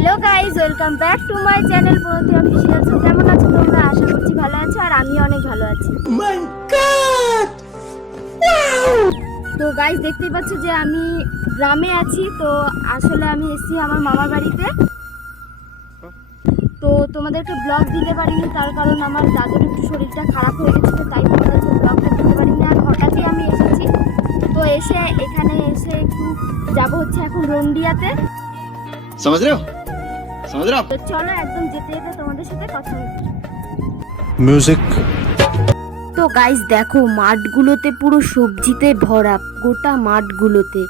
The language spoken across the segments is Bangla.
Hello guys, welcome back to my channel Pranati official. তো কেমন আছো তোমরা? আশা করছি ভালো আছো, আর আমি অনেক ভালো আছি। তো গাইজ দেখতেই পাচ্ছ যে আমি গ্রামে আছি। তো আসলে আমি এসেছি আমার মামার বাড়িতে। তো তোমাদেরকে ব্লগ দিতে পারিনি, তার কারণ আমার দাদুর একটু শরীরটা খারাপ হয়ে গেছিলো, তাই তোমাদেরকে ব্লগটা দিতে পারিনি। আর হঠাৎই আমি এসেছি। তো এখানে এসে একটু যাবো হচ্ছে এখন রন্ডিয়াতে। समझ रहे हो তো চলো একদম যেতে যেতে তোমাদের সাথে কথা হচ্ছে। म्यूजिक। তো গাইস দেখো, মাঠগুলোতে পুরো সবজিতে ভরা, গোটা মাঠগুলোতে।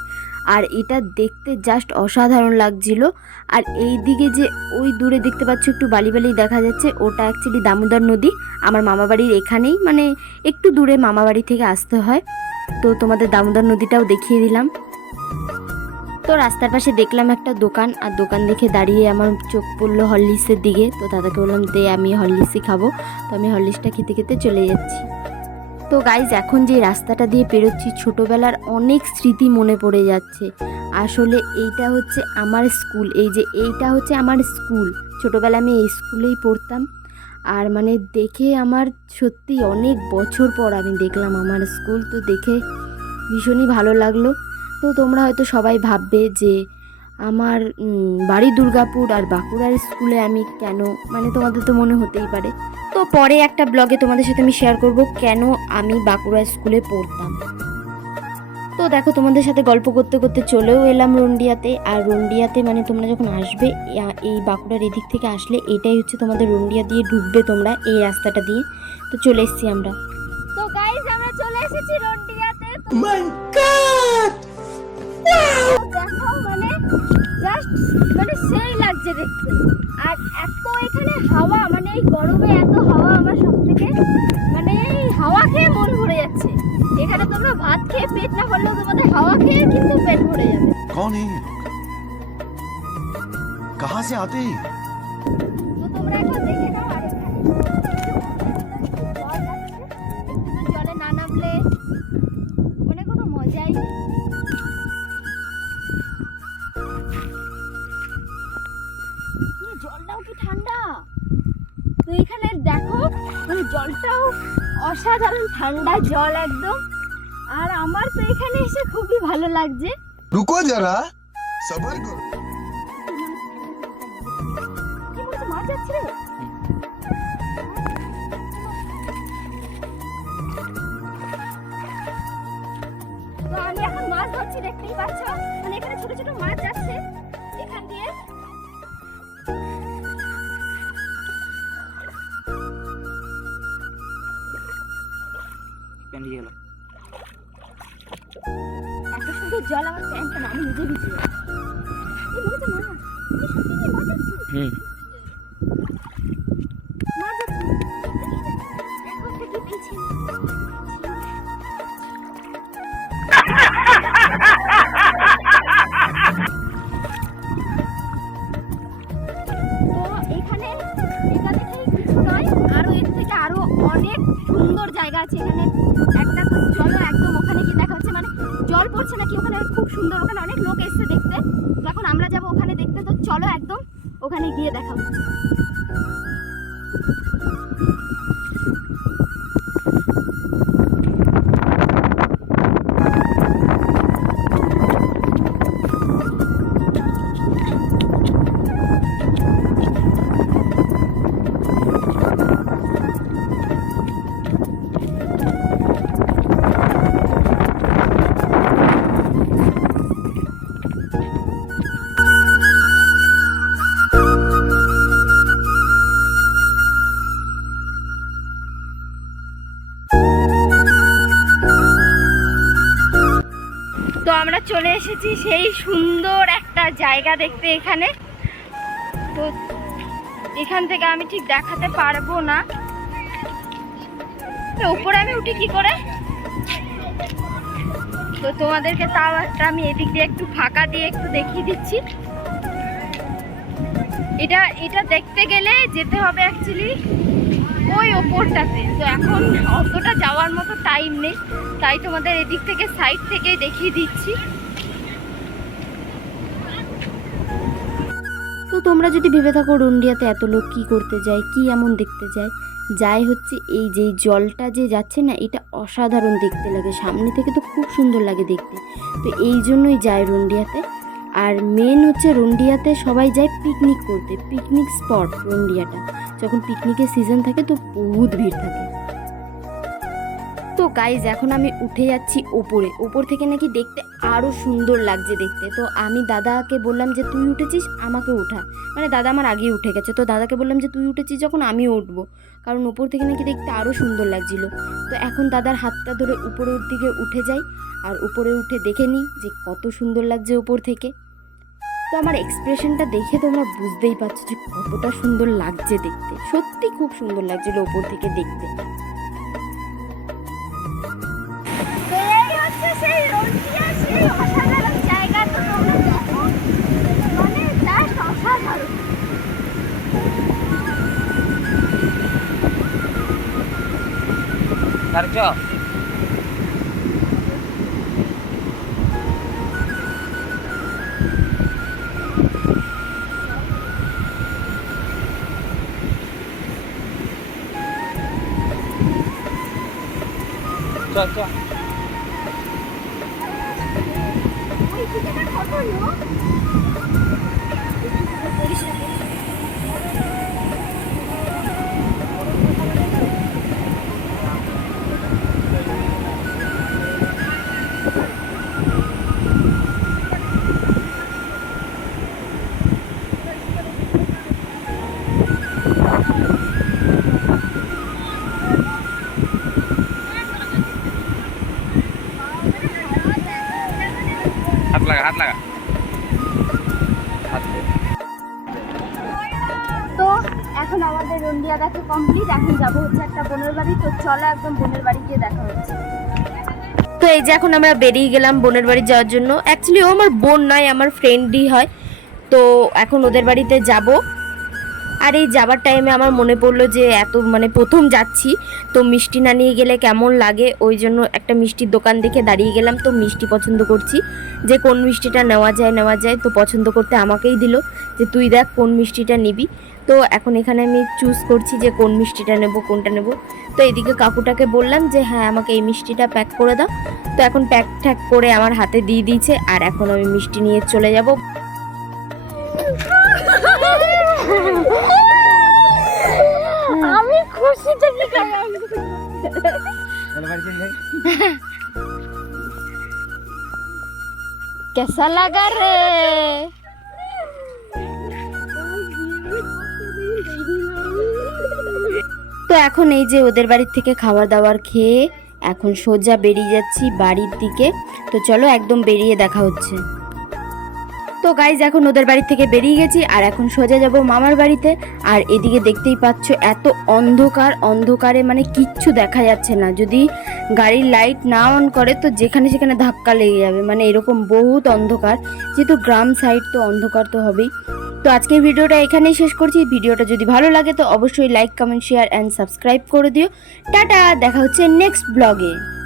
আর এটা দেখতে জাস্ট অসাধারণ লাগছিল। আর এই দিকে যে ওই দূরে দেখতে পাচ্ছ একটু বালি বালি দেখা যাচ্ছে, ওটা অ্যাকচুয়ালি দামোদর নদী। আমার মামাবাড়ির এখানেই, মানে একটু দূরে মামাবাড়ি থেকে আসতে হয়। তো তোমাদের দামোদর নদীটাও দেখিয়ে দিলাম। তো রাস্তার পাশে দেখলাম একটা দোকান, আর দোকান দেখে দাঁড়িয়ে আমার চোখ পড়লো হরলিক্সের দিকে। তো দাদাকে বললাম দে, আমি হরলিক্সই খাবো। তো আমি হরলিক্সটা খেতে খেতে চলে যাচ্ছি। তো গাইজ এখন যে রাস্তাটা দিয়ে পেরোচ্ছি, ছোটোবেলার অনেক স্মৃতি মনে পড়ে যাচ্ছে। আসলে এইটা হচ্ছে আমার স্কুল, এইটা হচ্ছে আমার স্কুল। ছোটোবেলায় আমি এই স্কুলেই পড়তাম। আর মানে দেখে আমার সত্যি অনেক বছর পর আমি দেখলাম আমার স্কুল। তো দেখে ভীষণই ভালো লাগলো। তো তোমরা হয়তো সবাই ভাববে যে আমার বাড়ি দুর্গাপুর আর বাঁকুড়ার স্কুলে আমি কেন, মানে তোমাদের তো মনে হতেই পারে। তো পরে একটা ব্লগে তোমাদের সাথে আমি শেয়ার করব কেন আমি বাঁকুড়া স্কুলে পড়তাম। তো দেখো, তোমাদের সাথে গল্প করতে করতে চলেও এলাম রন্ডিয়াতে। আর রন্ডিয়াতে মানে তোমরা যখন আসবে এই বাঁকুড়ার এদিক থেকে আসলে, এটাই হচ্ছে তোমাদের রন্ডিয়া দিয়ে ঢুকবে তোমরা এই রাস্তাটা দিয়ে। তো চলে এসেছি আমরা। তো গাইস আমরা চলে এসেছি রন্ডিয়াতে। দেখো মানে জাস্ট মানে সেই লাগছে দেখতে। আর এত এখানে হাওয়া, মানে এই গরমে এত হাওয়া, আমার সব থেকে মানে এই হাওয়া খেয়ে মন ভরে যাচ্ছে। এখানে তোমরা ভাত খেয়ে পেট না ভরলেও তোমাদের হাওয়া খেয়ে কিন্তু পেট ভরে যাবে। कौन है ये लोग? कहाँ से आते हैं? তো তোমরা একবার দেখে নাও। আর এখানে জল আছে, একটু জলে না নামলে মানে কোনো মজাই নেই। জলটাও কি ঠান্ডা! তো এখানে দেখো মানে জলটাও অসাধারণ ঠান্ডা জল একদম। আর আমার তো এখানে এসে খুবই ভালো লাগছে। रुको जरा सबर करो কি বলছো, মাছ যাচ্ছে রে? তো আমি এখন মাছ ধরছি, দেখতেই পাচ্ছ। মানে এখানে ছোট ছোট মাছ যাচ্ছে এখান দিয়ে। এত সুন্দর জল, আমার প্যান্টটা না, আমি নিজে ভিজে যাচ্ছি। এই মনে হচ্ছে মাছ, এই সত্যি মাছ যাচ্ছে। মাছ যাচ্ছে, দেখো একটা কি পেয়েছি। তো এখানে এটা দেখেই কিছু নয়, আরো এর থেকে আরো অনেক সুন্দর জায়গা আছে এখানে। একটা তো চলো একদম ওখানে কি দেখা হচ্ছে, মানে জল পড়ছে নাকি ওখানে, খুব সুন্দর। ওখানে অনেক লোক এসছে দেখতে। এখন আমরা যাবো ওখানে দেখতে। তো চলো একদম ওখানে গিয়ে দেখা হচ্ছে। তো আমরা চলে এসেছি সেই সুন্দর একটা জায়গা দেখতে এখানে। তো এখান থেকে আমি ঠিক দেখাতে পারবো না, তো উপরে আমি উঠি কি করে। তো তোমাদেরকে তাও একটা আমি এদিক দিয়ে একটু ফাঁকা দিয়ে একটু দেখিয়ে দিচ্ছি। এটা দেখতে গেলে যেতে হবে অ্যাকচুয়ালি ওই ওপরটাতে। তো এখন অতটা যাওয়ার মতো টাইম নেই, তাই তোমাদের এদিক থেকে সাইড থেকেই দেখিয়ে দিচ্ছি। তো তোমরা যদি ভেবে থাকো রুন্ডিয়াতে এত লোক কী করতে যায়, কি এমন দেখতে যায়, যাই হচ্ছে এই যে জলটা যে যাচ্ছে না, এটা অসাধারণ দেখতে লাগে, সামনে থেকে তো খুব সুন্দর লাগে দেখতে। তো এই জন্যই যায় রুন্ডিয়াতে। আর মেন হচ্ছে রুন্ডিয়াতে সবাই যায় পিকনিক করতে, পিকনিক স্পট রুন্ডিয়াটা। যখন পিকনিকের সিজন থাকে তো বহুত ভিড় থাকে। তো গাইজ এখন আমি উঠে যাচ্ছি ওপরে, ওপর থেকে নাকি দেখতে আরও সুন্দর লাগছে দেখতে। তো আমি দাদাকে বললাম যে তুই উঠেছিস, আমাকে উঠা, মানে দাদা আমার আগেই উঠে গেছে। তো দাদাকে বললাম যে তুই উঠেছিস যখন আমিও উঠবো, কারণ ওপর থেকে নাকি দেখতে আরও সুন্দর লাগছিল। তো এখন দাদার হাতটা ধরে উপরের দিকে উঠে যাই, আর উপরে উঠে দেখে নিই যে কত সুন্দর লাগছে ওপর থেকে। তো আমার এক্সপ্রেশনটা দেখে তোমরা বুঝতেই পারছো যে কতটা সুন্দর লাগছে দেখতে, সত্যি খুব সুন্দর লাগছিল ওপর থেকে দেখতে। এই হচ্ছে সেই রন্টিয়া, সেই অসাধারণ জায়গা। তো তোমরা দেখো, মানে জাস্ট অসাধারণ। ওই জায়গাটা কত লোক। हाथ लगा हाथ लगा তো এখন আমাদের রন্ডিয়া দেখা কমপ্লিট। এখন যাবো হচ্ছে একটা বোনের বাড়ি। তো চলো একদম বোনের বাড়ি গিয়ে দেখা হচ্ছে। তো এই যে এখন আমরা বেরিয়ে গেলাম বোনের বাড়ি যাওয়ার জন্য। অ্যাকচুয়ালি ও আমার বোন নয়, আমার ফ্রেন্ডই হয়। তো এখন ওদের বাড়িতে যাব। আর এই যাবার টাইমে আমার মনে পড়লো যে এত মানে প্রথম যাচ্ছি, তো মিষ্টি না নিয়ে গেলে কেমন লাগে, ওই জন্য একটা মিষ্টির দোকান দেখে দাঁড়িয়ে গেলাম। তো মিষ্টি পছন্দ করছি যে কোন মিষ্টিটা নেওয়া যায়। তো পছন্দ করতে আমাকেই দিল যে তুই দেখ কোন মিষ্টিটা নিবি। তো এখন এখানে আমি চুজ করছি যে কোন মিষ্টিটা নেব, কোনটা নেব। তো এদিকে কাকুটাকে বললাম যে হ্যাঁ আমাকে এই মিষ্টিটা প্যাক করে দাও। তো এখন প্যাক ঠ্যাক করে আমার হাতে দিয়ে দিয়েছে, আর এখন আমি মিষ্টি নিয়ে চলে যাব। আমি খুশি থেকে कैसा लगा रे? তো এখন এই যে ওদের বাড়ির থেকে খাবার দাবার খেয়ে এখন সোজা বেরিয়ে যাচ্ছি বাড়ির দিকে। তো চলো একদম বেরিয়ে দেখা হচ্ছে। তো গাইজ এখন ওদের বাড়ি থেকে বেরিয়ে গেছি, আর এখন সোজা যাব মামার বাড়িতে। আর এদিকে দেখতেই পাচ্ছ এত অন্ধকারে মানে কিচ্ছু দেখা যাচ্ছে না। যদি গাড়ির লাইট না অন করে তো যেখানে সেখানে ধাক্কা লেগে যাবে, মানে এরকম বহুত অন্ধকার। যেহেতু গ্রাম সাইড তো অন্ধকার তো হবেই। তো আজকের ভিডিওটা এখানেই শেষ করছি। ভিডিওটা যদি ভালো লাগে তো অবশ্যই like, comment, share and subscribe করে দিও। টাটা, দেখা হচ্ছে নেক্সট ব্লগে।